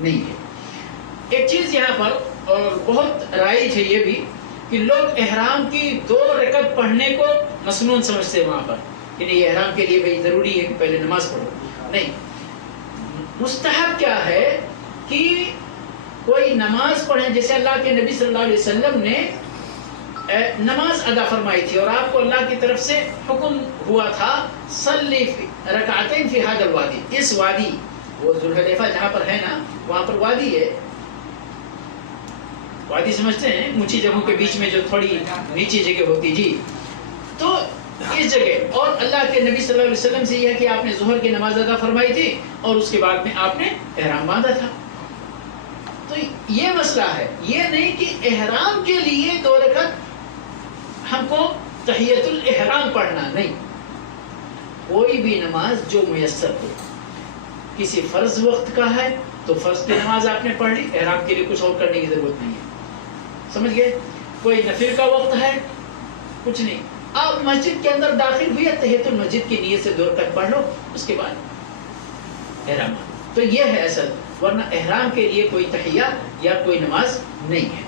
نہیں ہے. ایک چیز یہاں پر اور بہت رائج ہے یہ بھی کہ لوگ احرام کی 2 رکعت پڑھنے کو مسنون سمجھتے ہیں وہاں پر کہ نہیں احرام کے لیے بھائی ضروری ہے کہ پہلے نماز پڑھو. نہیں، مستحب کیا ہے کہ کوئی نماز پڑھیں جیسے اللہ کے نبی صلی اللہ علیہ وسلم نے نماز ادا فرمائی تھی اور آپ کو اللہ کی طرف سے حکم ہوا تھا صلی رکعتین فی ھذا الوادی. اس وادی وہ ذوالحلیفہ جہاں پر ہے نا وہاں پر وادی ہے. وادی سمجھتے ہیں اونچی جگہوں کے بیچ میں جو تھوڑی نیچی جگہ ہوتی. جی تو اس جگہ اور اللہ کے نبی صلی اللہ علیہ وسلم سے یہ کہ آپ نے ظہر کی نماز ادا فرمائی تھی اور اس کے بعد میں آپ نے احرام باندھا تھا. تو یہ مسئلہ ہے، یہ نہیں کہ احرام کے لیے 2 رکعت ہم کو تحیۃ الاحرام پڑھنا. نہیں، کوئی بھی نماز جو میسر ہو. کسی فرض وقت کا ہے تو فرض کی نماز آپ نے پڑھ لی، احرام کے لیے کچھ اور کرنے کی ضرورت نہیں ہے. سمجھ گئے؟ کوئی نفل کا وقت ہے، کچھ نہیں، آپ مسجد کے اندر داخل ہوئے تحیۃ المسجد کی نیت سے 2 رکعت پڑھ لو، اس کے بعد احرام. تو یہ ہے اصل، ورنہ احرام کے لیے کوئی تحیہ یا کوئی نماز نہیں ہے.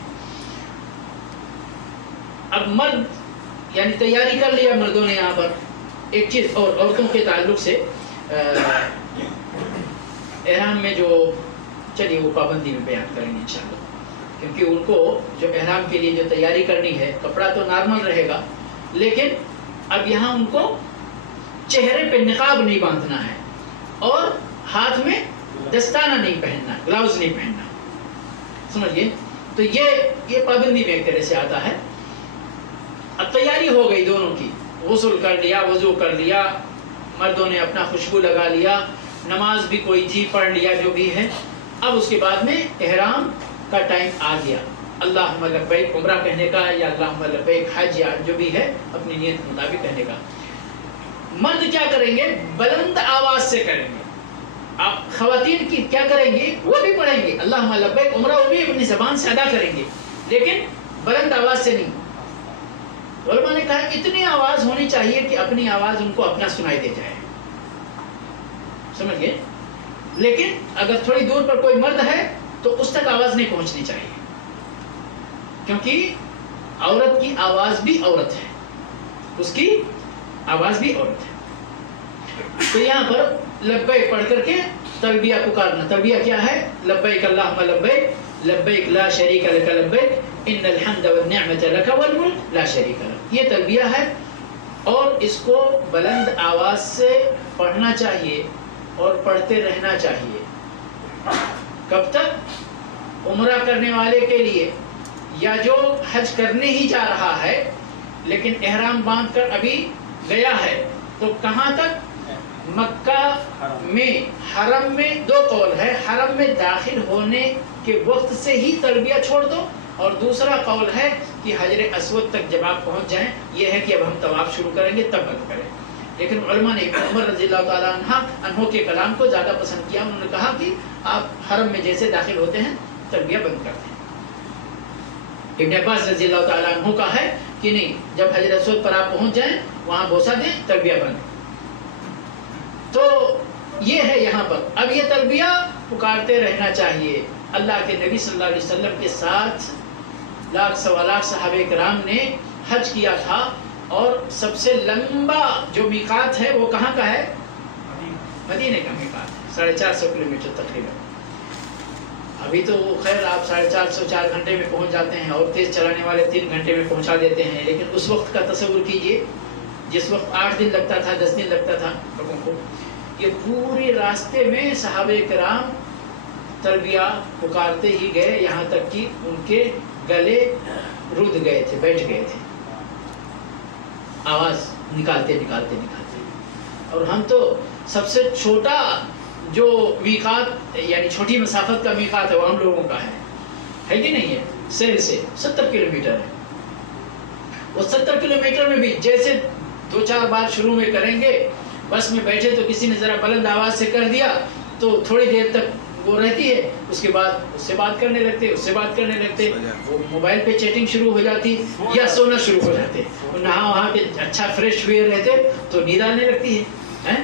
اب مرد یعنی تیاری کر لیا مردوں نے. یہاں پر ایک چیز اور عورتوں کے تعلق سے احرام میں جو چلیے وہ پابندی میں بیان کریں گے انشاءاللہ، کیونکہ ان کو جو احرام کے لیے جو تیاری کرنی ہے کپڑا تو نارمل رہے گا، لیکن اب یہاں ان کو چہرے پہ نقاب نہیں باندھنا ہے اور ہاتھ میں دستانہ نہیں پہننا، گلاؤز نہیں پہننا. سمجھ گئے؟ تو یہ پابندی میں ایک طرح سے آتا ہے. اب تیاری ہو گئی دونوں کی، غسل کر لیا، وضو کر لیا، مردوں نے اپنا خوشبو لگا لیا، نماز بھی کوئی تھی پڑھ لیا جو بھی ہے. اب اس کے بعد میں احرام کا ٹائم آ گیا، اللہم لبیک عمرہ کہنے کا یا اللہم لبیک حج یا جو بھی ہے اپنی نیت کے مطابق کہنے کا. مرد کیا کریں گے؟ بلند آواز سے کریں گے. آپ خواتین کی کیا کریں گے؟ وہ بھی پڑھیں گے اللہم لبیک عمرہ، وہ بھی اپنی زبان سے ادا کریں گے لیکن بلند آواز سے نہیں. علماء نے کہا اتنی آواز ہونی چاہیے کہ اپنی آواز ان کو اپنا سنائی دے جائے. سمجھ گئے؟ لیکن اگر تھوڑی دور پر کوئی مرد ہے تو اس تک آواز نہیں پہنچنی چاہیے، کیونکہ عورت کی آواز بھی عورت ہے، اس کی آواز بھی عورت ہے. تو یہاں پر لبیک پڑھ کر کے تلبیہ پکارنا. تلبیہ کیا ہے؟ لبیک اللہم لبیک لبیک لا شریک لک لبیک ان الحمد والنعمت لک والملک لا شریک لک. یہ تلبیہ ہے اور اس کو بلند آواز سے پڑھنا چاہیے اور پڑھتے رہنا چاہیے. کب تک؟ عمرہ کرنے والے کے لیے یا جو حج کرنے ہی جا رہا ہے لیکن احرام باندھ کر ابھی گیا ہے تو کہاں تک؟ مکہ میں. حرم میں 2 قول ہے، حرم میں داخل ہونے کے وقت سے ہی تلبیہ چھوڑ دو، اور دوسرا قول ہے کہ حجر اسود تک جب آپ پہنچ جائیں یہ ہے کہ اب ہم طواف شروع کریں گے تب بند کریں. لیکن علماء نے ابن عمر رضی اللہ تعالیٰ عنہ کے کلام کو زیادہ پسند کیا. انہوں نے کہا کہ آپ حرم میں جیسے داخل ہوتے ہیں تلبیہ بند کرتے ہیں. ابن عباس رضی اللہ تعالیٰ عنہ کا ہے کہ نہیں، جب حجر اسود پر آپ پہنچ جائیں وہاں بوسہ دیں تلبیہ بند. تو یہ ہے یہاں پر. اب یہ تلبیہ پکارتے رہنا چاہیے. اللہ کے نبی صلی اللہ علیہ وسلم کے ساتھ لاکھ سوا لاکھ صحابہ کرام نے حج کیا تھا اور سب سے لمبا جو میقات ہے وہ کہاں کا ہے؟ مدینے کا میقات ہے، 450 کلومیٹر تقریباً. ابھی تو خیر آپ 450 4 گھنٹے میں پہنچ جاتے ہیں اور تیز چلانے والے 3 گھنٹے میں پہنچا دیتے ہیں. لیکن اس وقت کا تصور کیجئے جس وقت 8 دن لگتا تھا 10 دن لگتا تھا لوگوں کو. یہ پورے راستے میں صحابہ کرام تلبیہ پکارتے ہی گئے یہاں تک کہ ان کے گلے رد گئے تھے، بیٹھ گئے تھے آواز نکالتے نکالتے نکالتے. اور ہم تو سب سے چھوٹا جو میقات یعنی چھوٹی مسافت کا میقات ہے وہ ہم لوگوں کا ہے کہ نہیں ہے؟ سیل سے 70 کلومیٹر ہے. وہ 70 کلومیٹر میں بھی جیسے 2-4 بار شروع میں کریں گے، بس میں بیٹھے تو کسی نے ذرا بلند آواز سے کر دیا تو تھوڑی دیر تک وہ رہتی ہے، اس کے بعد اس سے بات کرنے لگتے، اس سے بات کرنے لگتے، وہ موبائل پہ چیٹنگ شروع ہو جاتی یا سونا شروع ہو جاتے. نہا وہاں کے اچھا فریش ہوئے رہتے تو نیند آنے لگتی ہے.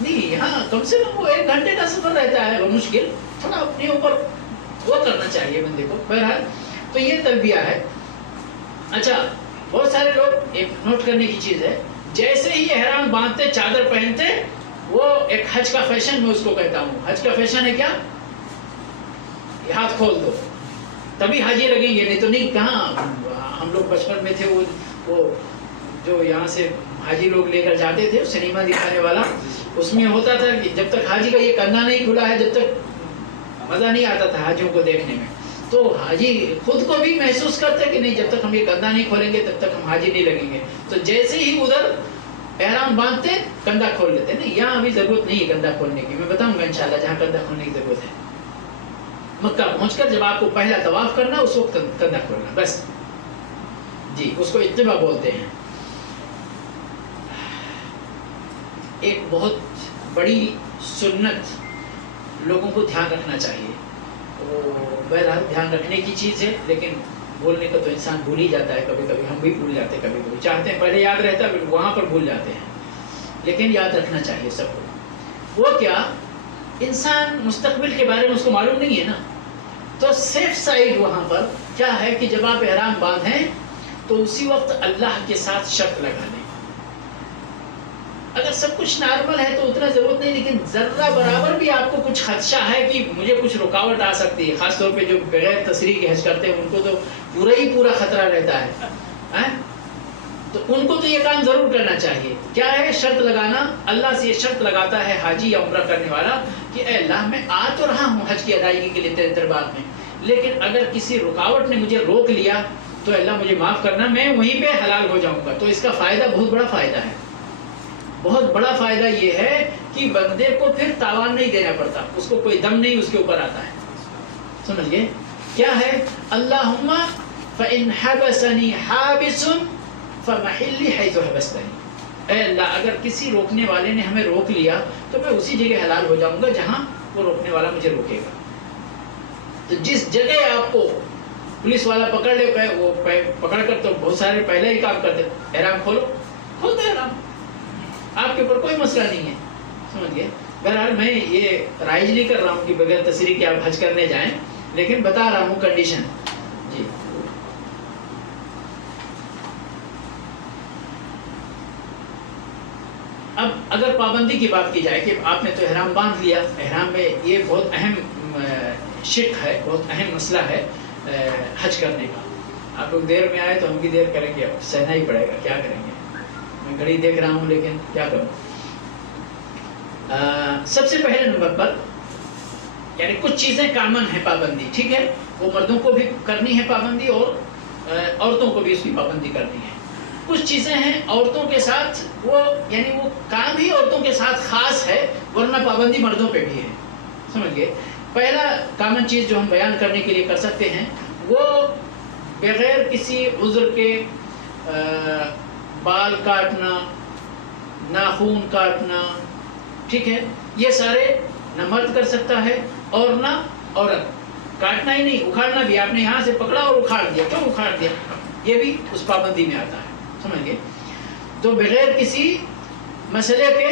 نہیں، ہاں کم سے کم وہ 1 گھنٹے کا سفر رہتا ہے، وہ مشکل تھوڑا اپنے اوپر وہ کرنا چاہیے بندے کو. بہرحال تو یہ تلبیہ ہے. اچھا بہت سارے لوگ، ایک نوٹ کرنے کی چیز ہے، جیسے ہی احرام باندھتے چادر پہنتے، وہ ایک حج کا فیشن میں اس کو کہتا ہوں. حج کا فیشن ہے کیا؟ یہ ہاتھ کھول دو تبھی حاجی لگیں گے، نہیں تو نہیں. کہاں ہم لوگ بچپن میں تھے، وہ جو یہاں سے حاجی لوگ لے کر جاتے تھے سنیما دکھانے والا، اس میں ہوتا تھا کہ جب تک حاجی کا یہ کندھا نہیں کھلا ہے جب تک مزہ نہیں آتا تھا حاجیوں کو دیکھنے میں. تو حاجی خود کو بھی محسوس کرتے کہ نہیں جب تک ہم یہ کندھا نہیں کھولیں گے تب تک ہم حاجی نہیں لگیں گے. تو جیسے ہی ادھر احرام باندھتے کندھا کھول لیتے. نہیں یہاں ابھی ضرورت نہیں ہے کندھا کھولنے کی، میں بتاؤں گا انشاءاللہ جہاں کندھا کھولنے کی ضرورت ہے. مکہ پہنچ کر جب آپ کو پہلا طواف کرنا اس وقت کندھا کھولنا بس. جی اس کو اتباع بولتے ہیں. ایک بہت بڑی سنت لوگوں کو دھیان رکھنا چاہیے. بہرحال دھیان رکھنے کی چیز ہے، لیکن بولنے کا تو انسان بھول ہی جاتا ہے. کبھی کبھی ہم بھی بھول جاتے ہیں، کبھی کبھی چاہتے ہیں پہلے یاد رہتا ہے وہاں پر بھول جاتے ہیں. لیکن یاد رکھنا چاہیے سب کو. وہ کیا، انسان مستقبل کے بارے میں اس کو معلوم نہیں ہے نا، تو سیف سائڈ وہاں پر کیا ہے کہ جب آپ احرام باندھیں تو اسی وقت اللہ کے ساتھ شرط لگا لیں. اگر سب کچھ نارمل ہے تو اتنا ضرورت نہیں، لیکن ذرہ برابر بھی آپ کو کچھ خدشہ ہے کہ مجھے کچھ رکاوٹ آ سکتی ہے، خاص طور پہ جو بغیر تصریح کے حج کرتے ہیں ان کو تو پورا ہی پورا خطرہ رہتا ہے. تو ان کو تو یہ کام ضرور کرنا چاہیے. کیا ہے؟ شرط لگانا. اللہ سے یہ شرط لگاتا ہے حاجی یا عمرہ کرنے والا کہ اے اللہ میں آ تو رہا ہوں حج کی ادائیگی کے لیے تیرے دربار میں، لیکن اگر کسی رکاوٹ نے مجھے روک لیا تو اللہ مجھے معاف کرنا، میں وہیں پہ حلال ہو جاؤں گا. تو اس کا فائدہ بہت بڑا فائدہ ہے. بہت بڑا فائدہ یہ ہے کہ بندے کو پھر تاوان نہیں دینا پڑتا، اس کو کوئی دم نہیں اس کے اوپر آتا ہے. سمجھئے کیا ہے؟ اللہم فَإِنْ حَبَسَنِي حَابِسٌ فَمَحِلِّ حَيْثُ حَبَسْتَنِي. اے اللہ اگر کسی روکنے والے نے ہمیں روک لیا تو میں اسی جگہ حلال ہو جاؤں گا جہاں وہ روکنے والا مجھے روکے گا. تو جس جگہ آپ کو پولیس والا پکڑ لے، وہ پکڑ کر تو بہت سارے پہلے ہی کام کرتے، احرام کھولو، کھولتے احرام، آپ کے اوپر کوئی مسئلہ نہیں ہے. سمجھ گئے؟ بہرحال میں یہ رائج نہیں کر رہا ہوں کہ بغیر تصریح کے آپ حج کرنے جائیں، لیکن بتا رہا ہوں کنڈیشن. جی اب اگر پابندی کی بات کی جائے کہ آپ نے تو احرام باندھ لیا، احرام میں یہ بہت اہم شق ہے، بہت اہم مسئلہ ہے حج کرنے کا. آپ لوگ دیر میں آئے تو ہم بھی دیر کریں گے، اب سہنا ہی پڑے گا، کیا کریں گے. میں گھڑی دیکھ رہا ہوں لیکن کیا کروں. سب سے پہلے نمبر پر یعنی کچھ چیزیں کامن ہیں پابندی، ٹھیک ہے، وہ مردوں کو بھی کرنی ہے پابندی اور عورتوں کو بھی اس کی پابندی کرنی ہے. کچھ چیزیں ہیں عورتوں کے ساتھ، وہ یعنی وہ کام ہی عورتوں کے ساتھ خاص ہے، ورنہ پابندی مردوں پہ بھی ہے. سمجھ گئے؟ پہلا کامن چیز جو ہم بیان کرنے کے لیے کر سکتے ہیں وہ بغیر کسی عذر کے بال کاٹنا، ناخون کاٹنا، ٹھیک ہے، یہ سارے نہ مرد کر سکتا ہے اور نہ عورت. کاٹنا ہی نہیں، اکھاڑنا بھی. آپ نے یہاں سے پکڑا اور اکھاڑ دیا، کیوں اکھاڑ دیا؟ یہ بھی اس پابندی میں آتا ہے. سمجھ گئے؟ تو بغیر کسی مسئلے کے،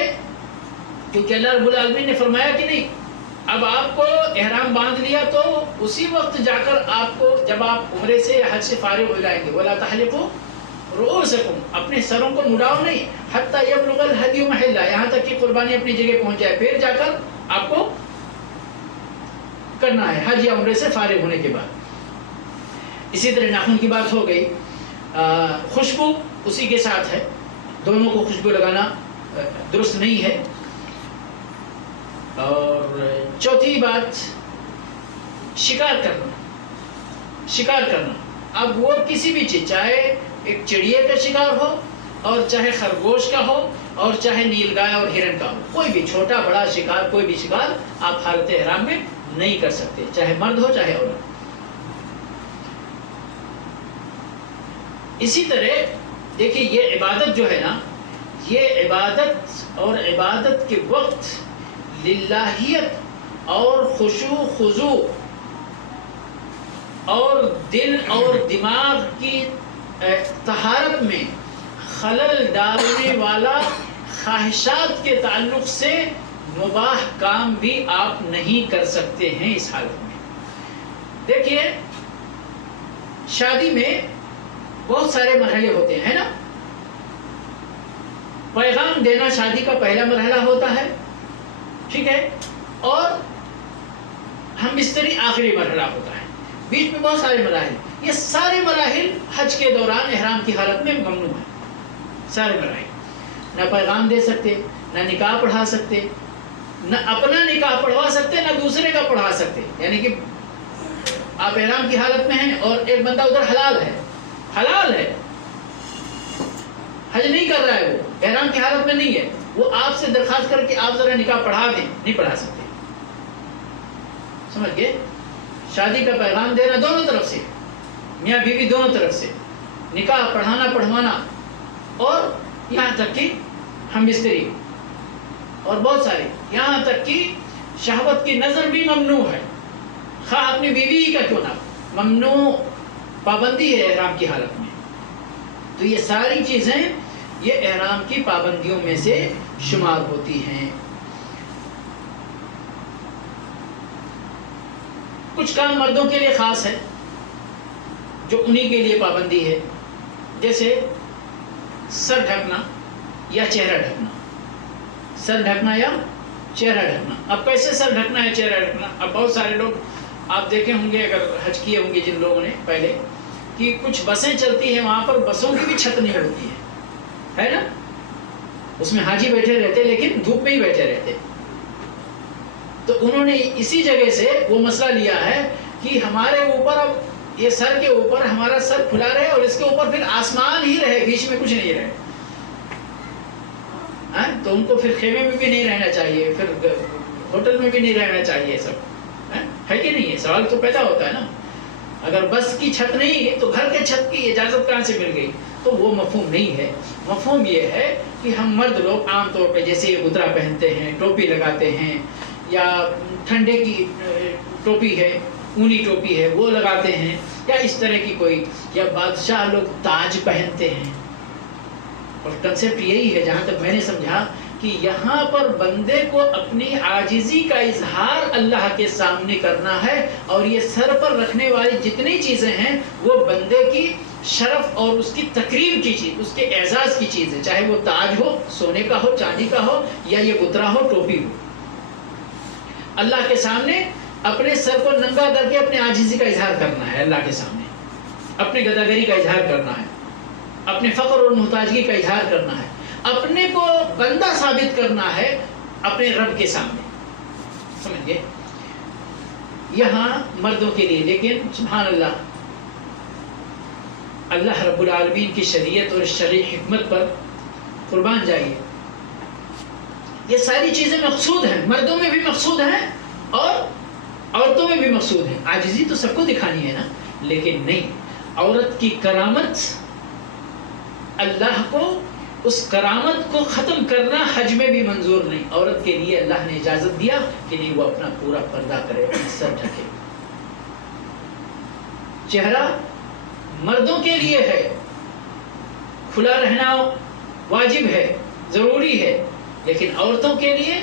کیونکہ اللہ رب العالمین نے فرمایا کہ نہیں، اب آپ کو احرام باندھ لیا تو اسی وقت جا کر آپ کو، جب آپ عمرے سے یا حج سے فارغ ہو جائیں گے، وَلَا تَحْلِقُوا رُؤُوسَكُمْ، اپنے سروں کو مڈاؤ نہیں، حَتَّى يَبْلُغَ الْهَدْيُ مَحِلَّهُ، یہاں تک کہ قربانی اپنی جگہ پہنچ جائے، پھر جا کر آپ کو کرنا ہے حج یا عمرے سے فارغ ہونے کے بعد. اسی طرح ناخن کی بات ہو گئی. خوشبو اسی کے ساتھ ہے، دونوں کو خوشبو لگانا درست نہیں ہے. اور چوتھی بات شکار کرنا. شکار کرنا اب وہ کسی بھی چیز، چاہے ایک چڑیے کا شکار ہو اور چاہے خرگوش کا ہو اور چاہے نیل گائے اور ہرن کا ہو، کوئی بھی چھوٹا بڑا شکار، کوئی بھی شکار آپ حالت احرام میں نہیں کر سکتے، چاہے مرد ہو چاہے عورت. اسی طرح دیکھیے یہ عبادت جو ہے نا، یہ عبادت اور عبادت کے وقت للہیت اور خشوع خضوع اور دل اور دماغ کی طہارت میں خلل ڈالنے والا خواہشات کے تعلق سے مباح کام بھی آپ نہیں کر سکتے ہیں اس حالت میں. دیکھیے شادی میں بہت سارے مرحلے ہوتے ہیں نا. پیغام دینا شادی کا پہلا مرحلہ ہوتا ہے, ٹھیک ہے, اور ہم بستری آخری مرحلہ ہوتا ہے. بیچ میں بہت سارے مراحل. یہ سارے مراحل حج کے دوران احرام کی حالت میں ممنوع ہیں. سارے مراحل. نہ پیغام دے سکتے, نہ نکاح پڑھا سکتے, نہ اپنا نکاح پڑھوا سکتے, نہ دوسرے کا پڑھا سکتے. یعنی کہ آپ احرام کی حالت میں ہیں اور ایک بندہ ادھر حلال ہے, حج نہیں کر رہا ہے, وہ احرام کی حالت میں نہیں ہے, وہ آپ سے درخواست کر کے آپ ذرا نکاح پڑھا دیں, نہیں پڑھا سکتے. سمجھ گئے؟ شادی کا پیغام دینا دونوں طرف سے, میاں بیوی دونوں طرف سے, نکاح پڑھانا پڑھوانا, اور یہاں تک کہ ہم بستری, اور بہت سارے, یہاں تک کہ شہوت کی نظر بھی ممنوع ہے, خواہ اپنی بیوی کا کیوں نہ, ممنوع, پابندی ہے احرام کی حالت میں. تو یہ ساری چیزیں یہ احرام کی پابندیوں میں سے شمار ہوتی ہیں. کچھ کام مردوں کے لیے خاص ہے جو انہی کے لیے پابندی ہے, جیسے سر ڈھکنا یا چہرہ ڈھکنا. سر ڈھکنا یا چہرہ ڈھکنا. اب کیسے سر ڈھکنا ہے چہرہ ڈھکنا؟ اب بہت سارے لوگ آپ دیکھے ہوں گے, اگر حج کیے ہوں گے جن لوگوں نے پہلے, کہ کچھ بسیں چلتی ہیں وہاں پر بسوں کی بھی چھت نہیں ہوتی ہے نا, اس میں حاجی بیٹھے رہتے لیکن دھوپ میں ہی بیٹھے رہتے. تو انہوں نے اسی جگہ سے وہ مسئلہ لیا ہے کہ ہمارے اوپر اب یہ سر کے اوپر ہمارا سر کھلا رہے اور اس کے اوپر پھر آسمان ہی رہے, بیچ میں کچھ نہیں رہے. تو ان کو پھر خیمے میں بھی نہیں رہنا چاہیے, پھر ہوٹل میں بھی نہیں رہنا چاہیے. سب ہے کہ نہیں؟ ہے سوال تو پیدا ہوتا ہے نا. اگر بس کی چھت نہیں ہے تو گھر کے چھت کی اجازت کہاں سے مل گئی؟ تو وہ مفہوم نہیں ہے. مفہوم یہ ہے کہ ہم مرد لوگ عام طور پہ جیسے یہ گدرا پہنتے ہیں, ٹوپی لگاتے ہیں, یا ٹھنڈے کی ٹوپی ہے, اونی ٹوپی ہے وہ لگاتے ہیں, یا اس طرح کی کوئی, یا بادشاہ لوگ تاج پہنتے ہیں. اور کنسیپٹ یہی ہے جہاں تک میں نے سمجھا کہ یہاں پر بندے کو اپنی عاجزی کا اظہار اللہ کے سامنے کرنا ہے, اور یہ سر پر رکھنے والی جتنی چیزیں ہیں وہ بندے کی شرف اور اس کی تقریم کی چیز, اس کے اعزاز کی چیز ہے, چاہے وہ تاج ہو, سونے کا ہو, چاندی کا ہو, یا یہ گترا ہو, ٹوپی ہو. اللہ کے سامنے اپنے سر کو ننگا کر کے اپنے عاجزی کا اظہار کرنا ہے, اللہ کے سامنے اپنے گداگری کا اظہار کرنا ہے, اپنے فقر اور محتاجگی کا اظہار کرنا ہے, اپنے کو بندہ ثابت کرنا ہے اپنے رب کے سامنے. سمجھ گئے؟ یہاں مردوں کے لیے. لیکن سبحان اللہ, اللہ رب العالمین کی شریعت اور شرعی حکمت پر قربان جائیے, یہ ساری چیزیں مقصود ہیں, مردوں میں بھی مقصود ہیں اور عورتوں میں بھی مقصود ہیں. عاجزی تو سب کو دکھانی ہے نا, لیکن نہیں, عورت کی کرامت, اللہ کو اس کرامت کو ختم کرنا حج میں بھی منظور نہیں. عورت کے لیے اللہ نے اجازت دیا کہ نہیں, وہ اپنا پورا پردہ کرے, اپنا سر ڈھکے. چہرہ مردوں کے لیے ہے, کھلا رہنا واجب ہے, ضروری ہے, لیکن عورتوں کے لیے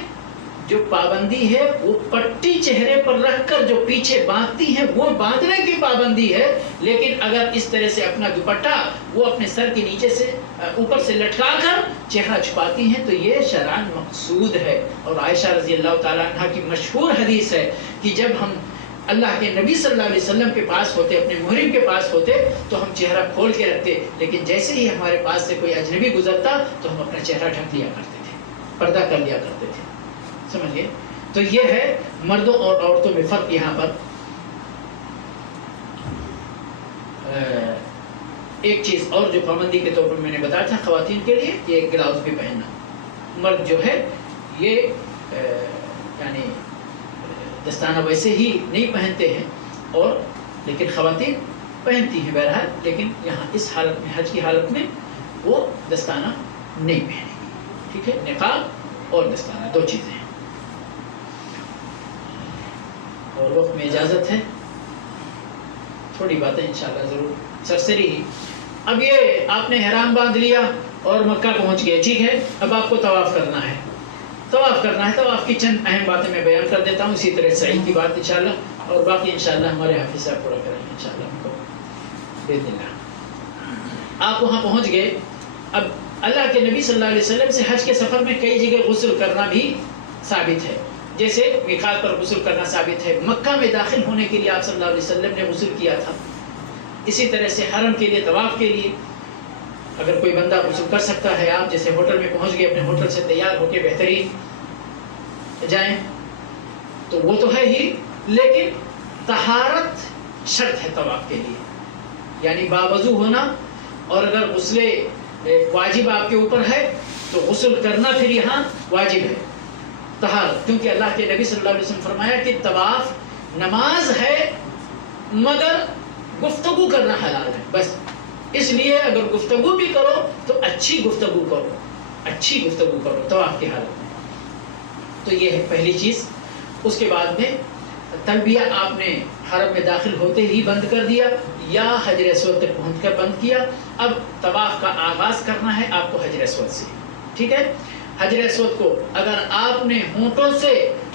جو پابندی ہے وہ پٹی چہرے پر رکھ کر جو پیچھے باندھتی ہیں وہ باندھنے کی پابندی ہے. لیکن اگر اس طرح سے اپنا دوپٹہ وہ اپنے سر کے نیچے سے اوپر سے لٹکا کر چہرہ چھپاتی ہیں تو یہ شرعاً مقصود ہے. اور عائشہ رضی اللہ تعالیٰ عنہ کی مشہور حدیث ہے کہ جب ہم اللہ کے نبی صلی اللہ علیہ وسلم کے پاس ہوتے, اپنے محرم کے پاس ہوتے, تو ہم چہرہ کھول کے رکھتے, لیکن جیسے ہی ہمارے پاس سے کوئی اجنبی گزرتا تو ہم اپنا چہرہ ڈھک لیا کرتے تھے, پردہ کر لیا کرتے تھے. سمجھئے؟ تو یہ ہے مردوں اور عورتوں میں فرق. یہاں پر ایک چیز اور جو پابندی کے طور پر میں نے بتایا تھا خواتین کے لیے, یہ گلاؤز بھی پہننا. مرد جو ہے یہ یعنی دستانہ ویسے ہی نہیں پہنتے ہیں, اور لیکن خواتین پہنتی ہیں بہرحال, لیکن یہاں اس حالت میں, حج کی حالت میں وہ دستانہ نہیں پہنیں گی. ٹھیک ہے, نقاب اور دستانہ دو چیزیں ہیں. اور وقت میں اجازت ہے, تھوڑی باتیں انشاءاللہ ضرور سرسری ہی. اب یہ آپ نے احرام باندھ لیا اور مکہ پہنچ گئے, ٹھیک ہے, اب آپ کو طواف کرنا ہے. طواف کرنا ہے. طواف کی چند اہم باتیں میں بیان کر دیتا ہوں, اسی طرح سعی کی بات انشاءاللہ, اور باقی انشاءاللہ ہمارے حافظ صاحب پورا کریں گے انشاءاللہ ہم کو باذن اللہ. آپ وہاں پہنچ گئے. اب اللہ کے نبی صلی اللہ علیہ وسلم سے حج کے سفر میں کئی جگہ غسل کرنا بھی ثابت ہے. جیسے میقات پر غسل کرنا ثابت ہے. مکہ میں داخل ہونے کے لیے آپ صلی اللہ علیہ وسلم نے غسل کیا تھا. اسی طرح سے حرم کے لیے, طواف کے لیے اگر کوئی بندہ غسل کر سکتا ہے, آپ جیسے ہوٹل میں پہنچ گئے, اپنے ہوٹل سے تیار ہو کے بہترین جائیں تو وہ تو ہے ہی, لیکن طہارت شرط ہے طواف کے لیے, یعنی باوضو ہونا. اور اگر غسل واجب آپ کے اوپر ہے تو غسل کرنا پھر یہاں واجب ہے, طہارت. کیونکہ اللہ کے نبی صلی اللہ علیہ وسلم فرمایا کہ طواف نماز ہے مگر گفتگو کرنا حلال ہے. بس اس لیے اگر گفتگو بھی کرو تو اچھی گفتگو کرو, اچھی گفتگو کرو طواف کی حالت میں. تو یہ ہے پہلی چیز. اس کے بعد میں تلبیہ آپ نے حرم میں داخل ہوتے ہی بند کر دیا یا حجر اسود تک پہنچ کر بند کیا. اب طواف کا آغاز کرنا ہے آپ کو حجر اسود سے, ٹھیک ہے. حجر اسود کو اگر آپ نے ہونٹوں سے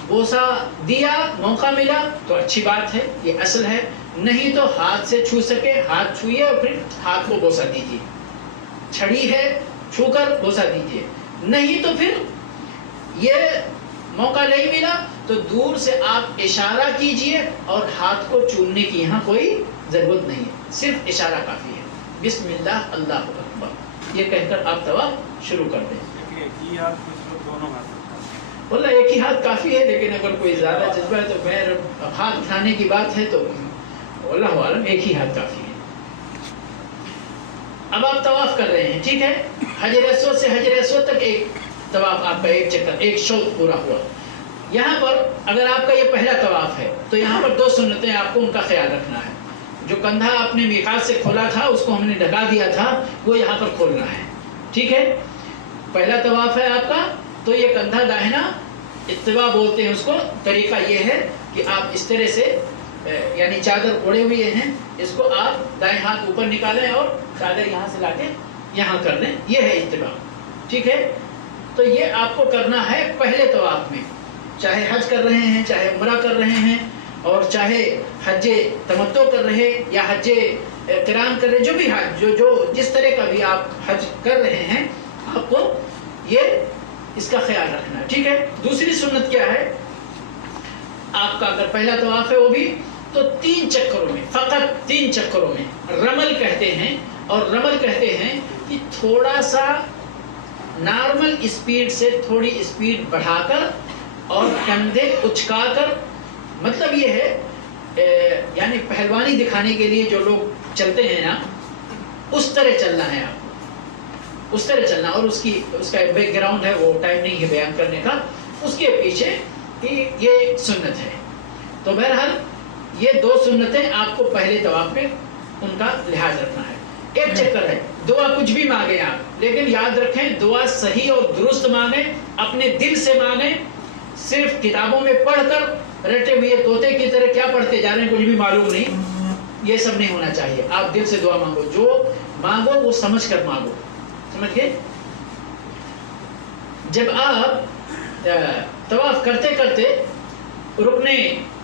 بوسہ دیا, موقع ملا تو اچھی بات ہے, یہ اصل ہے. نہیں تو ہاتھ سے چھو سکے ہاتھ چھوئیے اور پھر ہاتھ کو بوسہ دیجیے. چھڑی ہے چھو کر بوسہ دیجیے. نہیں تو پھر یہ موقع نہیں ملا تو دور سے آپ اشارہ کیجئے, اور ہاتھ کو چومنے کی یہاں کوئی ضرورت نہیں ہے, صرف اشارہ کافی ہے. بسم اللہ اللہ اکبر یہ کہہ کر آپ طواف شروع کر دیں. واللہ ایک ہی ہاتھ کافی ہے, لیکن اگر کوئی زیادہ جذبہ ہے تو میں ہاتھ اٹھانے کی بات ہے تو اللہ عالم ایک ہی ہاتھ کافی ہے. اب آپ طواف کر رہے ہیں, ٹھیک ہے. حجر اسود سے حجر اسود تک ایک طواف آپ کا, ایک چکر, ایک شوط پورا ہوا. یہاں پر اگر آپ کا یہ پہلا طواف ہے تو یہاں پر 2 سنتیں آپ کو ان کا خیال رکھنا ہے. جو کندھا آپ نے میقات سے کھولا تھا اس کو ہم نے ڈھکا دیا تھا, وہ یہاں پر کھولنا ہے, ٹھیک ہے. پہلا طواف ہے آپ کا تو یہ کندھا داہنا اتباع بولتے ہیں اس کو. طریقہ یہ ہے کہ آپ اس طرح سے یعنی چادر اوڑے ہوئے ہیں, اس کو آپ دائیں ہاتھ اوپر نکالیں اور چادر یہاں سے لا کے یہاں کر دیں. یہ ہے اتباع, ٹھیک ہے. تو یہ آپ کو کرنا ہے پہلے طواف میں, چاہے حج کر رہے ہیں, چاہے عمرہ کر رہے ہیں, اور چاہے حج تمتع کر رہے یا حج قران کر رہے, جو بھی حج جو جس طرح کا بھی آپ حج کر رہے ہیں, آپ کو یہ اس کا خیال رکھنا ہے, ٹھیک ہے. دوسری سنت کیا ہے آپ کا, اگر پہلا طواف ہے وہ بھی تو 3 چکروں میں, فقط 3 چکروں میں رمل کہتے ہیں. اور رمل کہتے ہیں کہ تھوڑا سا نارمل اسپیڈ سے تھوڑی اسپیڈ بڑھا کر اور کندھے اچکا کر, مطلب یہ ہے یعنی پہلوانی دکھانے کے لیے جو لوگ چلتے ہیں نا, اس طرح چلنا ہے آپ کو, اس طرح چلنا. اور اس کا بیک گراؤنڈ ہے, وہ ٹائم نہیں ہے بیان کرنے کا. اس کے پیچھے یہ سنت ہے. تو بہرحال یہ 2 سنتیں آپ کو پہلے طواف میں ان کا لحاظ رکھنا ہے. ایک چکر ہے, دعا کچھ بھی مانگیں آپ, لیکن یاد رکھیں دعا صحیح اور درست مانگیں, اپنے دل سے مانگیں. صرف کتابوں میں پڑھ کر رٹے ہوئے طوطے کی طرح کیا پڑھتے جا رہے ہیں کچھ بھی معلوم نہیں, یہ سب نہیں ہونا چاہیے. آپ دل سے دعا مانگو, جو مانگو وہ سمجھ کر مانگو, سمجھ گئے. جب آپ طواف کرتے کرتے رکن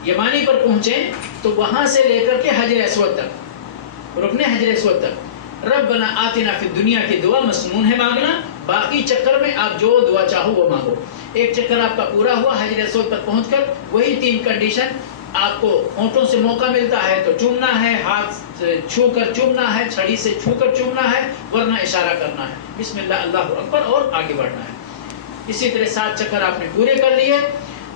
یمانی پر پہنچیں تو وہاں سے لے کر کے حجر اسود تک, رکن حجر اسود تک ربنا آتنا فی الدنیا کی دعا مسنون ہے مانگنا. باقی چکر میں آپ جو دعا چاہو وہ مانگو. ایک چکر آپ کا پورا ہوا, حجر اسود پر پہنچ کر وہی 3 کنڈیشن. آپ کو ہونٹوں سے موقع ملتا ہے تو چومنا ہے, ہاتھ چھو کر چومنا ہے, چھڑی سے چھو کر چومنا ہے, ورنہ اشارہ کرنا ہے بسم اللہ اللہ اکبر اور آگے بڑھنا ہے. اسی طرح 7 چکر آپ نے پورے کر لیے.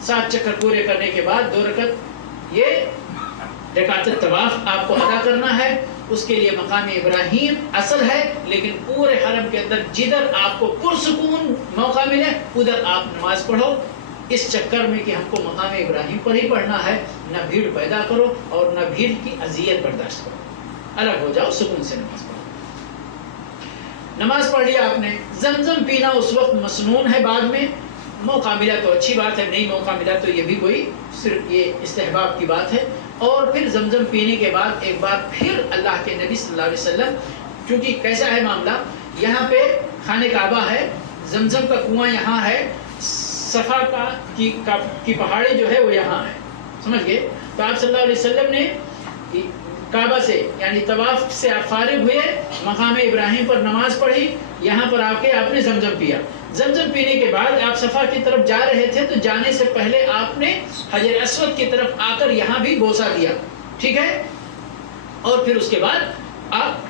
7 چکر پورے کرنے کے بعد 2 رکعت یہ رکعت طواف آپ کو ادا کرنا ہے. اس کے لیے مقام ابراہیم اصل ہے, لیکن پورے حرم کے اندر جدھر آپ کو پرسکون موقع ملے ادھر آپ نماز پڑھو. اس چکر میں کہ ہم کو مقام ابراہیم پر ہی پڑھنا ہے, نہ بھیڑ پیدا کرو اور نہ بھیڑ کی اذیت برداشت کرو, الگ ہو جاؤ, سکون سے نماز پڑھو. نماز پڑھ لیا آپ نے. زمزم پینا اس وقت مسنون ہے, بعد میں موقع ملا تو اچھی بات ہے, نہیں موقع ملا تو یہ بھی کوئی صرف یہ استحباب کی بات ہے. اور پھر زمزم پینے کے بعد ایک بار پھر اللہ کے نبی صلی اللہ علیہ وسلم, کیونکہ کیسا ہے معاملہ, یہاں پہ خانہ کعبہ ہے, زمزم کا کنواں یہاں ہے, صفا کی پہاڑی جو ہے وہ یہاں ہے، سمجھ گئے؟ تو آپ صلی اللہ علیہ وسلم نے کعبہ سے یعنی طواف سے آپ فارغ ہوئے، مقام ابراہیم پر نماز پڑھی، یہاں پر آ کے آپ نے زمزم پیا، زمزم پینے کے بعد آپ صفا کی طرف جا رہے تھے، تو جانے سے پہلے آپ نے حجر اسود کی طرف آ کر یہاں بھی بوسہ دیا، ٹھیک ہے؟ اور پھر اس کے بعد آپ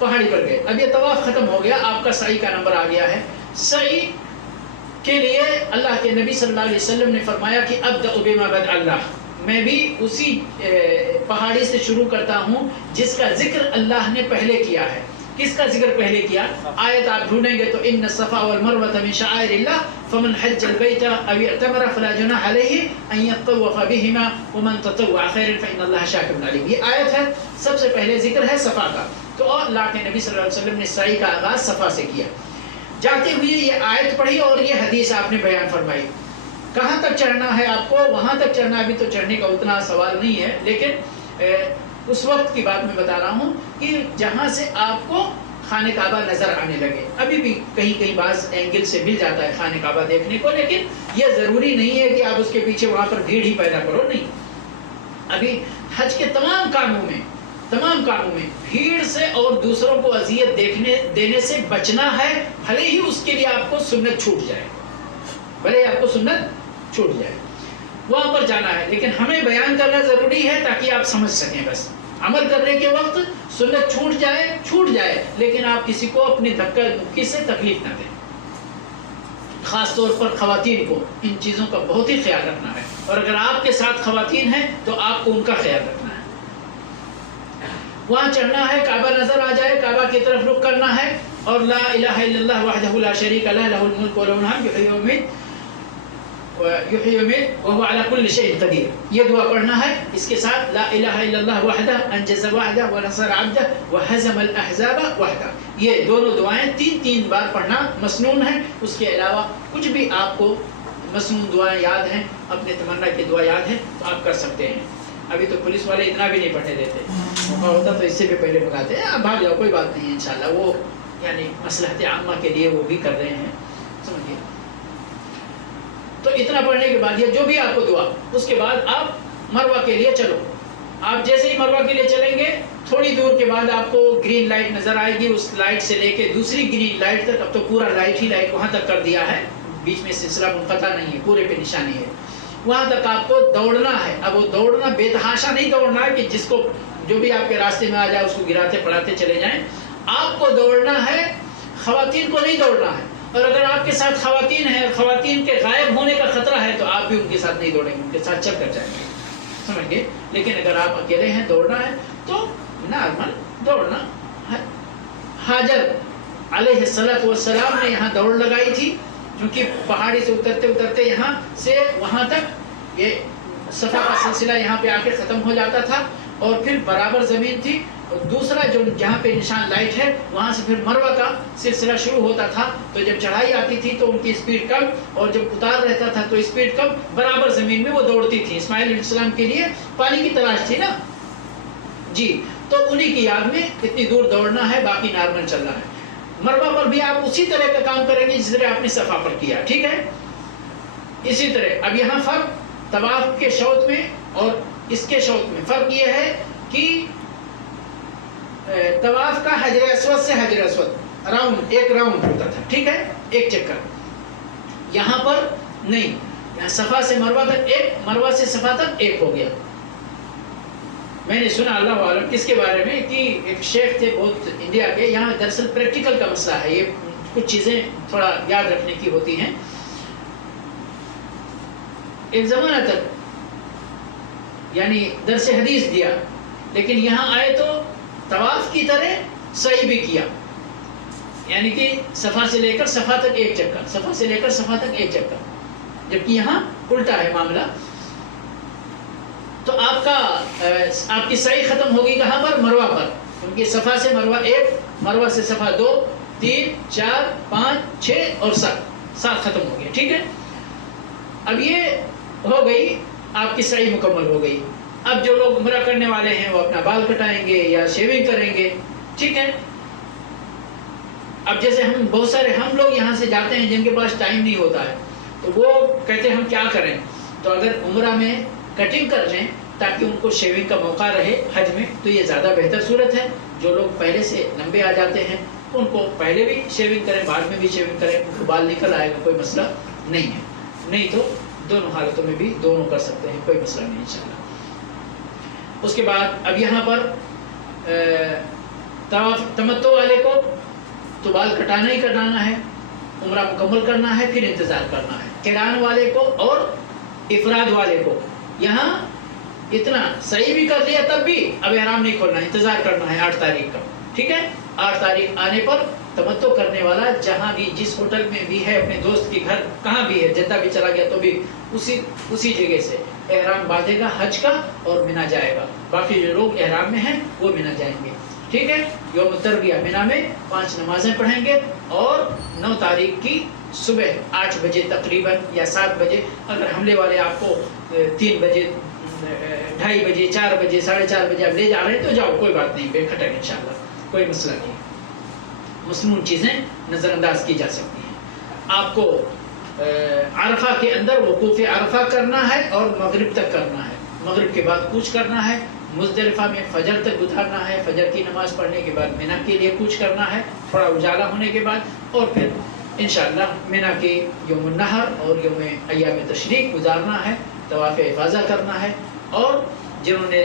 پہاڑی پر گئے۔ اب یہ طواف ختم ہو گیا، آپ کا سعی کا نمبر آ گیا ہے۔ سعی کے لیے اللہ کے نبی صلی اللہ علیہ وسلم نے فرمایا کہ ابدأ بما بدأ اللہ، میں بھی اسی پہاڑی سے شروع کرتا ہوں جس کا ذکر اللہ نے پہلے کیا ہے۔ کس کا ذکر پہلے کیا؟ آیت آپ ڈھونڈیں گے تو ان الصفا والمروة من شعائر اللہ فمن حج البیت او اعتمر فلا جناح علیہ ان یطوف بہما ومن تطوع خیرا فإن اللہ شاکر علیم۔ یہ آیت ہے، سب سے پہلے ذکر ہے صفا کا، تو اور اللہ کے نبی صلی اللہ علیہ وسلم نے سعی کا آغاز صفا سے کیا۔ جاتے ہوئے یہ آیت پڑھی اور یہ حدیث آپ نے بیان فرمائی۔ کہاں تک چڑھنا ہے آپ کو؟ وہاں تک چڑھنا، ابھی تو چڑھنے کا اتنا سوال نہیں ہے، لیکن اس وقت کی بات میں بتا رہا ہوں کہ جہاں سے آپ کو خانہ کعبہ نظر آنے لگے۔ ابھی بھی کہیں کہیں بعض اینگل سے مل جاتا ہے خانہ کعبہ دیکھنے کو، لیکن یہ ضروری نہیں ہے کہ آپ اس کے پیچھے وہاں پر بھیڑ ہی پیدا کرو، نہیں۔ ابھی حج کے تمام کاموں میں بھیڑ سے اور دوسروں کو اذیت دینے سے بچنا ہے، بھلے ہی اس کے لیے آپ کو سنت چھوٹ جائے، وہاں پر جانا ہے، لیکن ہمیں بیان کرنا ضروری ہے تاکہ آپ سمجھ سکیں۔ بس عمل کرنے کے وقت سنت چھوٹ جائے لیکن آپ کسی کو اپنی دھکا دھکی سے تکلیف نہ دیں۔ خاص طور پر خواتین کو ان چیزوں کا بہت ہی خیال رکھنا ہے، اور اگر آپ کے ساتھ خواتین ہیں تو آپ کو ان کا خیال رکھنا ہے۔ وہاں چڑھنا ہے، کعبہ نظر آ جائے، کعبہ کی طرف رخ کرنا ہے، اور لا الہ الا اللہ وحدہ لا شریک لہ لہ الملک ولہ الحمد یحیی ویمیت وہو علی کل شیء قدیر، یہ دعا پڑھنا ہے۔ اس کے ساتھ لا الہ الا اللہ وحدہ انجز وعدہ ونصر عبدہ وہزم الاحزاب وحدہ، یہ دونوں دعائیں تین بار پڑھنا مسنون ہے۔ اس کے علاوہ کچھ بھی آپ کو مسنون دعائیں یاد ہیں، اپنے تمنا کی دعا یاد ہے تو آپ کر سکتے ہیں۔ ابھی تو پولیس والے اتنا بھی نہیں پڑھنے دیتے، موقع ہوتا تو اس سے بھی پہلے بتاتے ہیں، آپ بھاگ جاؤ، کوئی بات نہیں ہے انشاءاللہ، وہ یعنی مصلحت عامہ کے لیے وہ بھی کر رہے ہیں، سمجھیے۔ تو اتنا پڑھنے کے بعد یہ جو بھی آپ کو دعا، اس کے بعد آپ مروہ کے لیے چلو۔ آپ جیسے ہی مروہ کے لیے چلیں گے، تھوڑی دور کے بعد آپ کو گرین لائٹ نظر آئے گی، اس لائٹ سے لے کے دوسری گرین لائٹ تک، اب تو پورا لائٹ وہاں تک کر دیا ہے، بیچ میں سلسلہ منقطع نہیں ہے، پورے پہ نشانی ہے، وہاں تک آپ کو دوڑنا ہے۔ اب وہ دوڑنا بے تحاشا نہیں دوڑنا ہے کہ جس کو جو بھی آپ کے راستے میں آ جائے اس کو گراتے پڑھاتے چلے جائیں، آپ کو دوڑنا ہے، خواتین کو نہیں دوڑنا ہے۔ اور اگر آپ کے ساتھ خواتین ہیں، خواتین کے غائب ہونے کا خطرہ ہے تو آپ بھی ان کے ساتھ نہیں دوڑیں گے، ان کے ساتھ چل کر جائیں گے، سمجھ گئے؟ لیکن اگر آپ اکیلے ہیں، دوڑنا ہے تو نارمل دوڑنا ہے۔ حاجر علیہ السلام نے یہاں دوڑ لگائی تھی، کیونکہ پہاڑی سے اترتے یہاں سے وہاں تک یہ صفا کا سلسلہ یہاں پہ آ کے ختم ہو جاتا تھا، اور پھر برابر زمین تھی، اور دوسرا جو جہاں پہ نشان لائٹ ہے وہاں سے پھر مروہ کا سلسلہ شروع ہوتا تھا۔ تو جب چڑھائی آتی تھی تو ان کی اسپیڈ کم، اور جب اتار رہتا تھا تو اسپیڈ کم، برابر زمین میں وہ دوڑتی تھی۔ اسماعیل علیہ السلام کے لیے پانی کی تلاش تھی نا جی، تو انہی کی یاد میں اتنی دور دوڑنا ہے، باقی نارمل چلنا ہے۔ مروہ پر بھی آپ اسی طرح کا کام کریں گے جس طرح آپ نے صفا پر کیا، ٹھیک ہے؟ اسی طرح اب یہاں فرق طواف کے شوط میں اور اس کے شوط میں فرق یہ ہے کہ طواف کا حجر اسود سے حجر اسود ایک راؤنڈ ہوتا تھا، ٹھیک ہے، ایک چکر۔ یہاں پر نہیں، یہاں صفا سے مروہ تک ایک، مروہ سے صفا تک ایک ہو گیا۔ میں نے سنا اللہ عالم کس کے بارے میں کہ ایک شیخ تھے بہت انڈیا کے، یہاں دراصل پریکٹیکل کا مسئلہ ہے، یہ کچھ چیزیں تھوڑا یاد رکھنے کی ہوتی ہیں۔ ایک زمانہ تک یعنی درس حدیث دیا، لیکن یہاں آئے تو طواف کی طرح سعی بھی کیا، یعنی کہ صفا سے لے کر صفا تک ایک چکر، صفا سے لے کر صفا تک ایک چکر، جبکہ یہاں الٹا ہے معاملہ۔ تو آپ کی سعی ختم ہوگی کہاں پر؟ مروہ پر، کیونکہ صفا سے مروہ ایک، مروہ سے صفا 2، 3، 4، 5، 6 اور 7 ختم ہو گیا، ٹھیک ہے؟ اب یہ ہو گئی آپ کی سعی مکمل ہو گئی۔ اب جو لوگ عمرہ کرنے والے ہیں وہ اپنا بال کٹائیں گے یا شیونگ کریں گے، ٹھیک ہے؟ اب جیسے بہت سارے ہم لوگ یہاں سے جاتے ہیں جن کے پاس ٹائم نہیں ہوتا ہے، تو وہ کہتے ہیں ہم کیا کریں؟ تو اگر عمرہ میں کٹنگ کر لیں تاکہ ان کو شیونگ کا موقع رہے حج میں، تو یہ زیادہ بہتر صورت ہے۔ جو لوگ پہلے سے لمبے آ جاتے ہیں ان کو پہلے بھی شیونگ کریں، بعد میں بھی شیونگ کریں، ان کو بال نکل آئے گا، کوئی مسئلہ نہیں ہے۔ نہیں تو دونوں حالتوں میں بھی دونوں کر سکتے ہیں، کوئی مسئلہ نہیں انشاءاللہ۔ اس کے بعد اب یہاں پر تمتع والے کو تو بال کٹانا ہی کٹانا ہے، عمرہ مکمل کرنا ہے، پھر انتظار کرنا ہے۔ قران والے کو اور افراد والے کو یہاں اتنا صحیح بھی کر لیا تب بھی اب احرام نہیں کھولنا، انتظار کرنا ہے 8 تاریخ کا، ٹھیک ہے؟ 8 تاریخ آنے پر تمتع کرنے والا جہاں بھی جس ہوٹل میں بھی ہے، اپنے دوست کے گھر کہاں بھی ہے، جدہ بھی چلا گیا تو بھی اسی جگہ سے احرام باندھے گا حج کا اور مینا جائے گا۔ باقی جو لوگ احرام میں ہیں وہ مینا جائیں گے، ٹھیک ہے؟ یوم الترویہ مینا میں 5 نمازیں پڑھیں گے اور 9 تاریخ کی صبح 8 بجے تقریباً یا 7 بجے، اگر حملے والے آپ کو 3 بجے 2:30 بجے 4 بجے 4:30 بجے آپ لے جا رہے ہیں تو جاؤ، کوئی بات نہیں، بے کھٹک انشاءاللہ، کوئی مسئلہ نہیں۔ مسنون چیزیں نظر انداز کی جا سکتی ہیں۔ آپ کو عرفہ کے اندر وقوف عرفہ کرنا ہے اور مغرب تک کرنا ہے، مغرب کے بعد کوچ کرنا ہے، مزدلفہ میں فجر تک گزارنا ہے، فجر کی نماز پڑھنے کے بعد مینا کے لیے کوچ کرنا ہے تھوڑا اجالا ہونے کے بعد، اور پھر انشاءاللہ مینا کے یوم النحر اور یوم ایام تشریق گزارنا ہے، طواف افاضہ کرنا ہے۔ اور جنہوں نے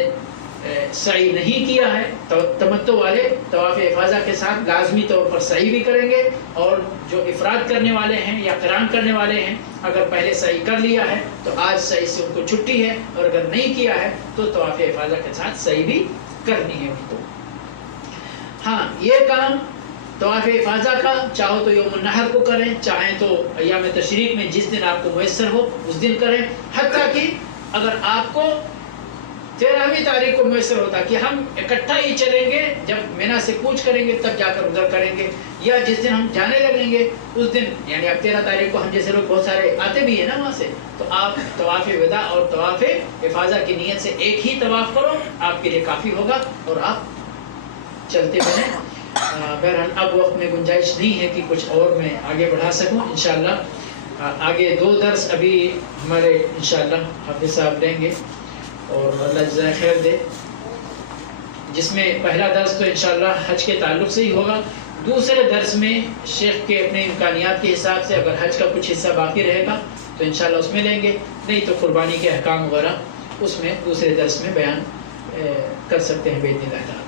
سعی نہیں کیا ہے تمتع والے طواف افاضہ کے ساتھ لازمی طور پر سعی بھی کریں گے، اور جو افراد کرنے والے ہیں یا قران کرنے والے ہیں اگر پہلے سعی کر لیا ہے تو آج سعی سے ان کو چھٹی ہے، اور اگر نہیں کیا ہے تو طواف افاضہ کے ساتھ سعی بھی کرنی ہے ان کو۔ ہاں، یہ کام طواف افاضہ کا چاہو تو یوم النحر کو کریں، چاہیں تو ایام تشریق میں جس دن آپ کو میسر ہو اس دن کریں، حتیٰ کہ اگر آپ کو 13ویں تاریخ کو میسر ہوتا کہ ہم اکٹھا ہی چلیں گے، جب مینا سے کوچ کریں گے تب جا کر ادھر کریں گے، یا جس دن ہم جانے لگیں گے اس دن، یعنی اب 13 تاریخ کو ہم جیسے لوگ بہت سارے آتے بھی ہیں نا وہاں سے، تو آپ طواف وداع اور طواف افاضہ کی نیت سے ایک ہی طواف کرو، آپ کے لیے کافی ہوگا اور آپ چلتے بنیں۔ بہرحال اب وقت میں گنجائش نہیں ہے کہ کچھ اور میں آگے بڑھا سکوں، انشاءاللہ آگے 2 درس ابھی ہمارے انشاءاللہ حافظ صاحب لیں گے اور اللہ جزائے خیر دے، جس میں پہلا درس تو انشاءاللہ حج کے تعلق سے ہی ہوگا، دوسرے درس میں شیخ کے اپنے امکانیات کے حساب سے اگر حج کا کچھ حصہ باقی رہے گا تو انشاءاللہ اس میں لیں گے، نہیں تو قربانی کے احکام وغیرہ اس میں دوسرے درس میں بیان کر سکتے ہیں باذن اللہ تعالی۔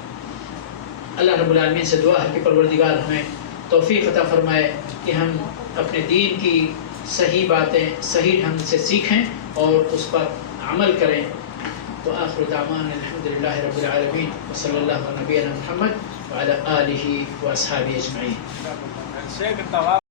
اللہ رب العالمین سے دعا ہے کہ پروردگار ہمیں توفیق عطا فرمائے کہ ہم اپنے دین کی صحیح باتیں صحیح ڈھنگ سے سیکھیں اور اس پر عمل کریں۔ تو آخر دعوانا الحمدللہ رب العالمین وصلی اللہ علی نبینا محمد وعلی آلہ واصحابہ اجمعین۔